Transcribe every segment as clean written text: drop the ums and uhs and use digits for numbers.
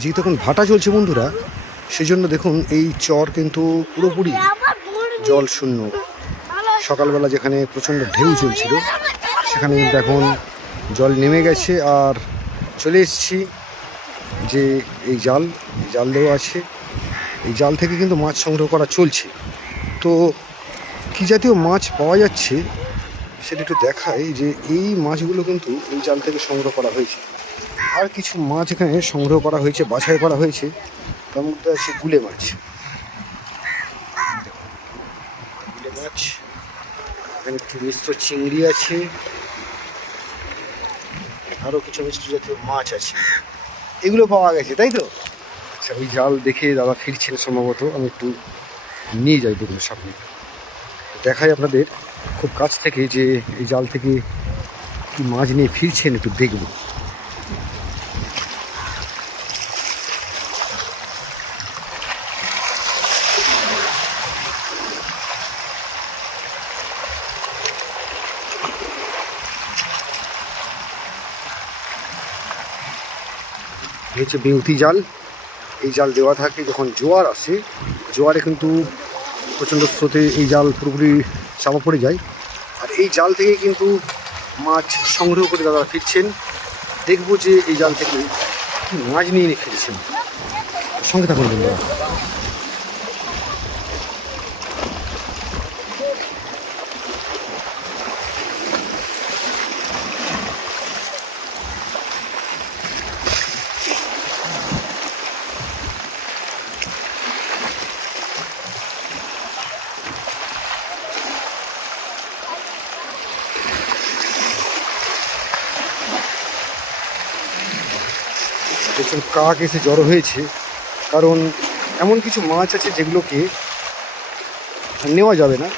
যেহেতু এখন ভাটা চলছে বন্ধুরা, সেজন্য দেখুন এই চর কিন্তু পুরোপুরি জল শূন্য। সকালবেলা যেখানে প্রচণ্ড ঢেউ চলছিল সেখানে কিন্তু এখন জল নেমে গেছে। আর চলে এসেছি যে এই জাল দেওয়া আছে, এই জাল থেকে কিন্তু মাছ সংগ্রহ করা চলছে। তো কী জাতীয় মাছ পাওয়া যাচ্ছে সেটা একটু দেখায়, যে এই মাছগুলো কিন্তু এই জাল থেকে সংগ্রহ করা হয়েছে। আর কিছু মাছ এখানে সংগ্রহ করা হয়েছে, বাছাই করা হয়েছে। তার মধ্যে আছে গুলে মাছ, এখানে একটু মিশ্র চিংড়ি আছে, আরও কিছু মিশ্র জাতীয় মাছ আছে, এগুলো পাওয়া গেছে, তাই তো? আচ্ছা, ওই জাল দেখে দাদা ফিরছেন সম্ভবত, আমি একটু নিয়ে যাই দেখুন সামনে, দেখাই আপনাদের খুব কাছ থেকে যে এই জাল থেকে কি মাছ নিয়ে ফিরছেন, একটু দেখব। হচ্ছে বেউতি জাল। এই জাল দেওয়া থাকে যখন জোয়ার আসে, জোয়ারে কিন্তু প্রচণ্ড স্রোতে এই জাল পুরোপুরি চাপা পড়ে যায়। আর এই জাল থেকে কিন্তু মাছ সংগ্রহ করে দাদা ফিরছেন। দেখবো যে এই জাল থেকে কি মাছ নিয়ে ফিরছেন, সঙ্গে থাকুন বন্ধুরা। প্রচুর কাক এসে জড়ো হয়েছে, কারণ এমন কিছু মাছ আছে যেগুলোকে নেওয়া যাবে না,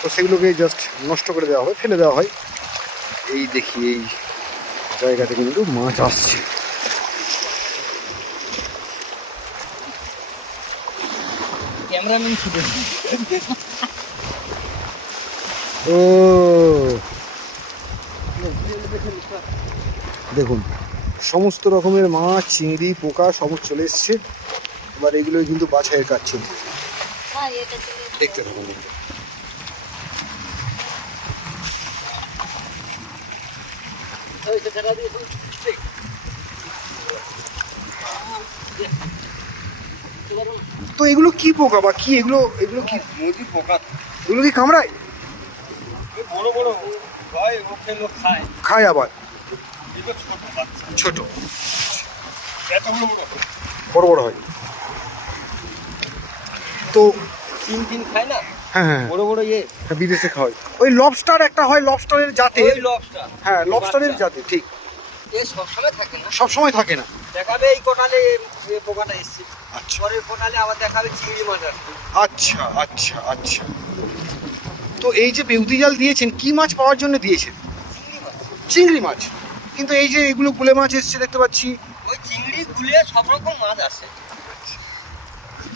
তো সেগুলোকে জাস্ট নষ্ট করে দেওয়া হয়, ফেলে দেওয়া হয়। এই দেখি এই জায়গাতে কিন্তু মাছ আসছে। ও দেখুন, সমস্ত রকমের মাছ, চিংড়ি, পোকা সব চলে এসছে। এবার এগুলোই কিন্তু বাছাইয়ের কাজ চলছে, দেখতে থাকুন। তো এগুলো কি পোকা বা কি, এগুলো এগুলো কি নদীর পোকা? এগুলো কি কামড়ায়? বড় বড় হয়, ওকে লোক খায়। খায় আবার? এগুলো ছোট বাচ্চা, ছোট, এত বড় বড় বড় বড় হয়। তো চিন খায় না, হ্যাঁ হ্যাঁ বড় বড় ইয়ে বিদেশে খাওয়ায়। ওই লবস্টার একটা হয়, লবস্টারের জাতে। ওই লবস্টার, হ্যাঁ লবস্টারের জাতে, ঠিক। এ সবসময় থাকে না, সব সময় থাকে না। দেখাবে এই কোটালে এই পোকাটা এসছে, আচ্ছা পরের কোটালে আবার দেখাবে চিংড়ি মাছ আসছে। আচ্ছা আচ্ছা আচ্ছা। তো এই যে বেউতি জাল দিয়েছেন, কি মাছ পাওয়ার জন্য দিয়েছেন? চিংড়ি মাছ, চিংড়ি মাছ। কিন্তু এই যে এগুলো গুলে মাছ এসছে দেখতে পাচ্ছি। ওই চিংড়ি গুলে সব রকম মাছ আসে,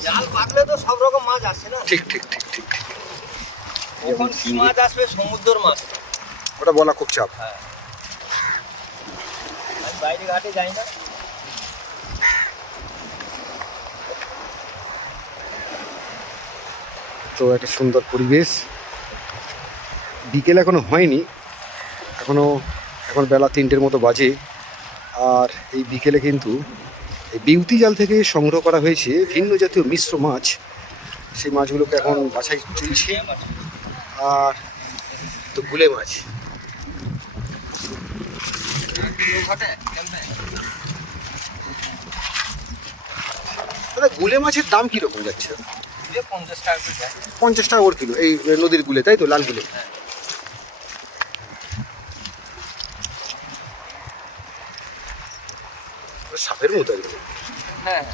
জাল পাতলে তো সব রকম মাছ আসে না। ঠিক ঠিক ঠিক ঠিক ঠিক। কখন কি মাছ আসবে সমুদ্রের মাছ, ওটা বলা খুব চাপ। হ্যাঁ, আমি বাইরে ঘাটে যাই না। তো একটা সুন্দর পরিবেশ, বিকেল এখনো হয়নি, এখন বেলা 3টের মতো বাজে। আর এই বিকেলে কিন্তু এই বিউতি জাল থেকে সংগ্রহ করা হয়েছে ভিন্ন জাতীয় মিশ্র মাছ। সেই মাছগুলোকে এখন বাছাই চলছে। আর তো গুলে মাছ, দাদা গুলে মাছের দাম কীরকম যাচ্ছে? 50 টাকা করে যায়। 50 টাকা করে কিলো, এই নদীর গুলে, তাই তো? লাল গুলে। সাপের মতো একদম। হ্যাঁ,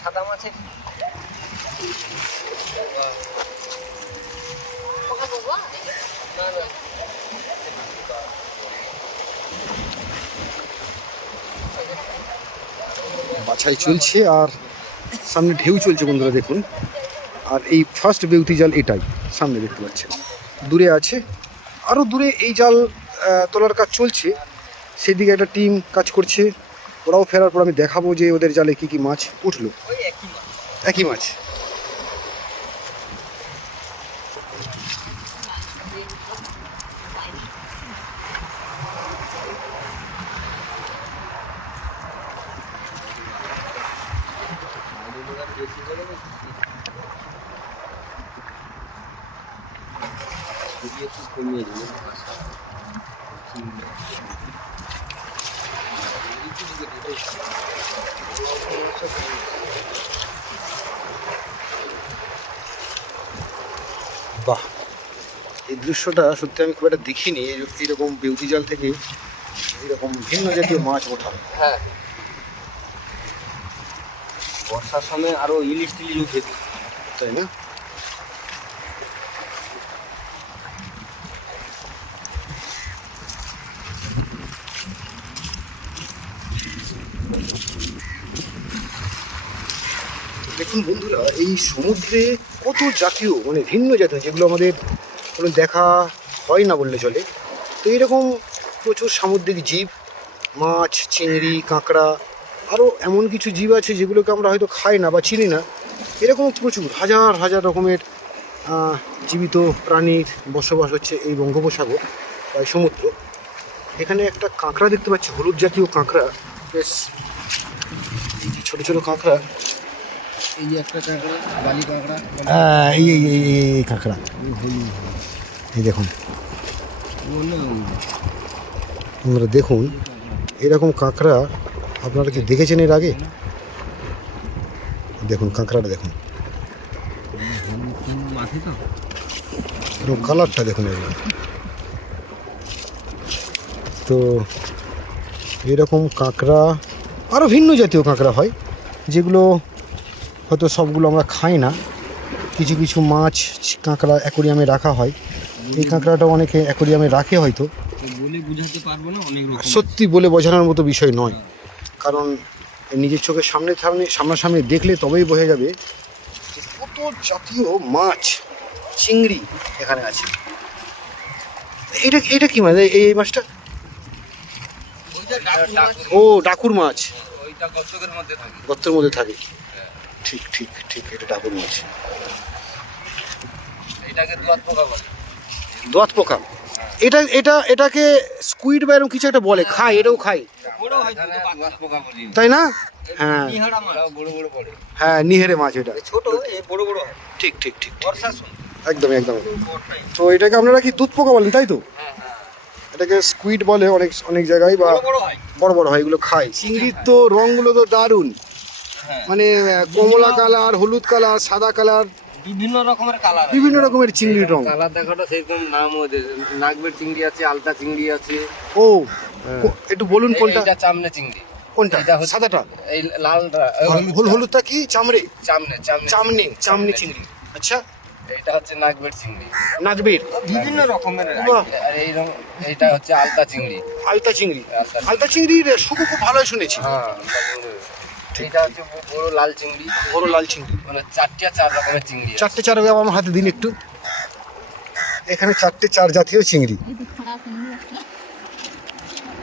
সাদা মাছের বাছাই চলছে আর সামনে ঢেউ চলছে বন্ধুরা দেখুন। আর এই ফার্স্ট বেউতি জাল এটাই সামনে দেখতে পাচ্ছেন, দূরে আছে, আরও দূরে এই জাল তোলার কাজ চলছে। সেদিকে একটা টিম কাজ করছে, ওরাও ফেরার পর আমি দেখাবো যে ওদের জালে কি কি মাছ উঠলো। ওই একই মাছ। একই মাছ। একটু কমিয়ে দিল বাহ, এই দৃশ্যটা সত্যি আমি খুব একটা দেখিনি, এইরকম বেউতি জাল থেকে এরকম ভিন্ন জাতীয় মাছ ওঠা। হ্যাঁ, বর্ষার সময় আরো ইলিশ টিলিশ উঠে, তাই না? দেখুন বন্ধুরা, এই সমুদ্রে কত জাতীয় মানে ভিন্ন জাতীয় যেগুলো আমাদের কোনো দেখা হয় না বললে চলে। তো এইরকম প্রচুর সামুদ্রিক জীব, মাছ, চিংড়ি, কাঁকড়া, আরও এমন কিছু জীব আছে যেগুলোকে আমরা হয়তো খাই না বা চিনি না। এরকম প্রচুর হাজার হাজার রকমের জীবিত প্রাণীর বসবাস হচ্ছে এই বঙ্গোপসাগর বা এই সমুদ্র। এখানে একটা কাঁকড়া দেখতে পাচ্ছি, হলুদ জাতীয় কাঁকড়া, বেশ ছোটো ছোটো কাঁকড়া। এই যে একটা কাঁকড়া, বালি কাঁকড়া, এই এই এই এই কাঁকড়া, এই দেখুন আপনারা দেখুন, এরকম কাঁকড়া আপনারা কি দেখেছেন এর আগে? দেখুন কাঁকড়াটা দেখুন, মাঠে তো এরকম কালারটা দেখুন এগুলো। তো এরকম কাঁকড়া আরও ভিন্ন জাতীয় কাঁকড়া হয় যেগুলো হয়তো সবগুলো আমরা খাই না। কিছু কিছু মাছ কাঁকড়া অ্যাকোরিয়ামে রাখা হয়, এই কাঁকড়াটাও অনেকে অ্যাকোরিয়ামে রাখে হয়তো। বলে বুঝাতে পারবো না, অনেক রকম সত্যি বলে বোঝানোর মতো বিষয় নয়, কারণ নিজের চোখের সামনাসামনি দেখলে তবেই বোঝা যাবে যে কত জাতীয় মাছ, চিংড়ি এখানে আছে। এটা এটা কি মাছ? এই মাছটা ও ডাকুর মাছ, ওইটা গর্তের মধ্যে থাকে। গর্তের মধ্যে থাকে, ঠিক ঠিক ঠিক, এটা ডাকুর মাছ। এটাকে দোয়াত পোকা বলে। দোয়াত পোকা, এটা এটা এটাকে স্কুইড বা এরকম কিছু একটা বলে, খাই, এটাও খাই, বড় হয় তো দোয়াত পোকা বলি, তাই না? হ্যাঁ নিহারা মাছ বড় বড় পড়ে। হ্যাঁ, নিহেরে মাছ এটা, ছোট এ বড় বড় হয়। ঠিক ঠিক ঠিক ঠিক, বর্ষার সময় একদম একদম। বড়টাই। তো এটাকে আপনারা কি দুধ পোকা বলেন, তাই তো? হ্যাঁ হ্যাঁ, এটাকে স্কুইড বলে অনেক অনেক জায়গায়, বা বড় বড় হয়। বড় বড় হয়, এগুলো খায়। চিংড়ির তো রঙগুলো তো দারুণ, হ্যাঁ, মানে কমলা কালার, হলুদ কালার, সাদা কালার, বিভিন্ন রকমের কালার, বিভিন্ন রকমের চিংড়ির রং। কালার দেখাটা সেরকম নাম ওদের। নাগবের চিংড়ি আছে, আলতা চিংড়ি আছে। ও একটু বলুন কোনটা এটা চামনে চিংড়ি। কোনটা? এটা হচ্ছে- সাদাটা? এই লালটা হলুদটা কি? চামড়ে? চামনে চামনে চামনে, চামনে চিংড়ি। আচ্ছা, এটা হচ্ছে নাগবের চিংড়ি। নাগবের বিভিন্ন রকমের। বাহ। আর এই এইটা হচ্ছে আলতা চিংড়ি। আলতা চিংড়ি। আলতা চিংড়ি। আলতা চিংড়ির শুকো খুব ভালো শুনেছি। হ্যাঁ, এটা হচ্ছে বড় লাল চিংড়ি। বড় লাল চিংড়ি, মানে চার রকমের চিংড়ি আছে। চারটে চার আমার হাতে দিন একটু। এখানে চারটে চার জাতীয় চিংড়ি।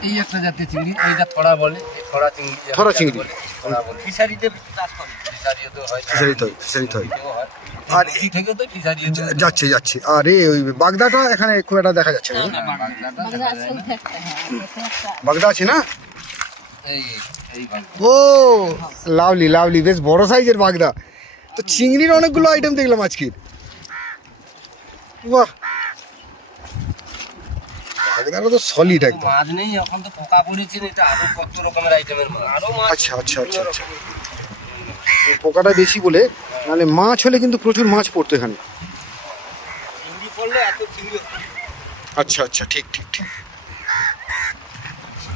এই একটা জাতীয় চিংড়ি, এইটা থড়া বলে। এই থড়া চিংড়ি, থড়া চিংড়ি বলে, থড়া বলে। ফিশারিতে চাষ করে, ফিশারিও তো হয়, ফিশারিতে হয়। এটাও হয়। আর এই থেকে তো ফিশারিও তো যাচ্ছে যাচ্ছে। আর ওই বাগদাটা এখানে খুব একটা দেখা যাচ্ছে না। বাগদাটা দেখা যায় না। বাগদা আছে না? এই এই বাগদা। ও লাভলি লাভলি, বেশ বড় সাইজের বাগদা। তো চিংড়ির অনেকগুলো আইটেম দেখলাম আজকে। বাহ, বাগদাটা তো সলিড একদম। মাছ নেই এখন, তো পোকা পড়েছে। এটা আরো কত রকমের আইটেমের মাছ, আরো মাছ। আচ্ছা আচ্ছা আচ্ছা আচ্ছা, পোকাটা বেশি বলে, নাহলে মাছ হলে কিন্তু প্রচুর মাছ পড়তো এখানে। চিংড়ি পড়লে এত চিংড়ি হয়। আচ্ছা আচ্ছা, ঠিক ঠিক ঠিক।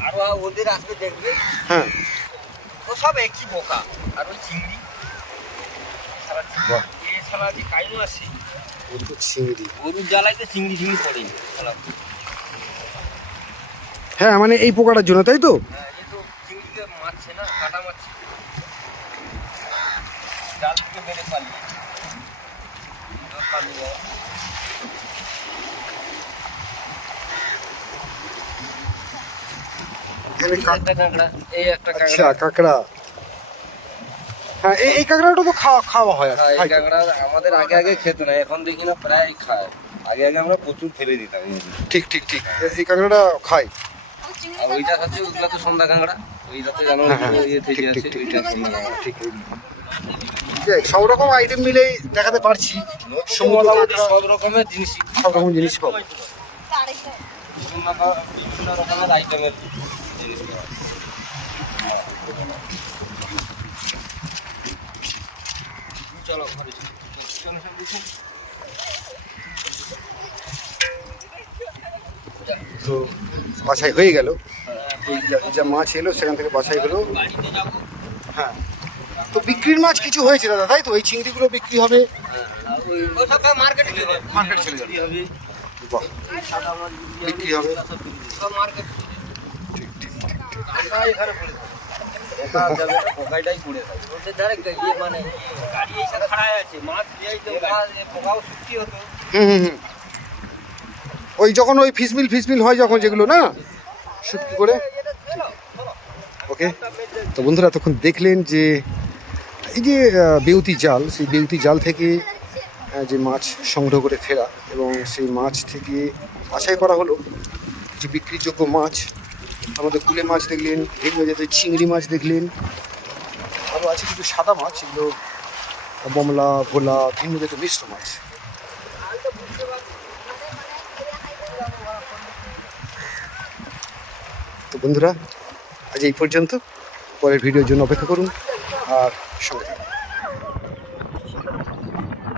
আরো ওদের আসবে দেখবে, হ্যাঁ, ও সব একই পোকা। আর ওই চিংড়ি সারা বাহ। সারা যে কাইম আসে, প্রচুর চিংড়ি। গরুর জ্বালাইতে চিংড়ি পড়ে। হ্যাঁ, মানে এই পোকাটার জন্য, তাই তো? হ্যাঁ, এ তো চিংড়িকে মারছে না, কাটা মারছে, জাল থেকে বেড়ে পালিয়ে পালিয়ে। এখানে একটা কাঁকড়া, এই একটা আচ্ছা কাঁকড়া। কাঁকড়া। হ্যাঁ এই কাঁকড়াটা তো খাওয়া খাওয়া হয় আর হ্যাঁ, এই খাই তো। কাঁকড়া আমাদের আগে খেত না, এখন দেখি না প্রায় খায়। আগে আমরা প্রচুর ফেলে দিতাম। ঠিক ঠিক ঠিক এই কাঁকড়াটা খাই। আর ওইটা হচ্ছে, ওইগুলো তো সন্ধ্যা কাঁকড়া, ওইটাতে জানো হ্যাঁ, হ্যাঁ, ইয়ে থেকে ঠিক, আছে, ঠিক, ঠিক, ওইটা সন্ধ্যা কাঁকড়া। ঠিক সব রকম আইটেম মিলেই দেখাতে পারছি। সমুদ্র মোটামুটি কাঁকড়া, সব রকমের জিনিসই, সব রকম জিনিস পাবো। বিভিন্ন রকমের আইটেমের জিনিস পাওয়া যায়। চলো ঘরে চলো। তো বাছাই হয়ে গেল, এই যা মাছ এলো সেখান থেকে বাছাই হলো। বাড়িতে যাবো। হ্যাঁ তো বিক্রির মাছ কিছু হয়েছে দাদা, তাই তো? এই চিংড়িগুলো বিক্রি হবে, ওসব মার্কেটে চলে যাবে। মার্কেট চলে যাবে। হবে বাহ, বিক্রি হবে। সব মার্কেট ঠিক ঠিক। এখানে পড়ে যাবে, পোকাটাই পড়ে থাকে ওদের ডাইরেক্ট ইয়ে মানে গাড়ি এসে খাড়ায় আছে, মাছ দিয়েই তো পোকাও সত্যি হতো। হুম। ওই যখন ওই ফিসমিল হয় যখন, যেগুলো না শুটকি করে। ওকে, তো বন্ধুরা তখন দেখলেন যে এই যে বেউতি জাল, সেই বেউতি জাল থেকে যে মাছ সংগ্রহ করে ফেরা, এবং সেই মাছ থেকে বাছাই করা হলো যে বিক্রির যোগ্য মাছ। আমাদের কুলে মাছ দেখলেন, ভিন্ন জাতের চিংড়ি মাছ দেখলেন, আরও আছে কিছু সাদা মাছ, এগুলো বমলা, ভোলা, ভিন্ন জাতের মিশ্র মাছ। তো বন্ধুরা আজ এই পর্যন্ত, পরের ভিডিওর জন্য অপেক্ষা করুন আর সঙ্গে থাকুন।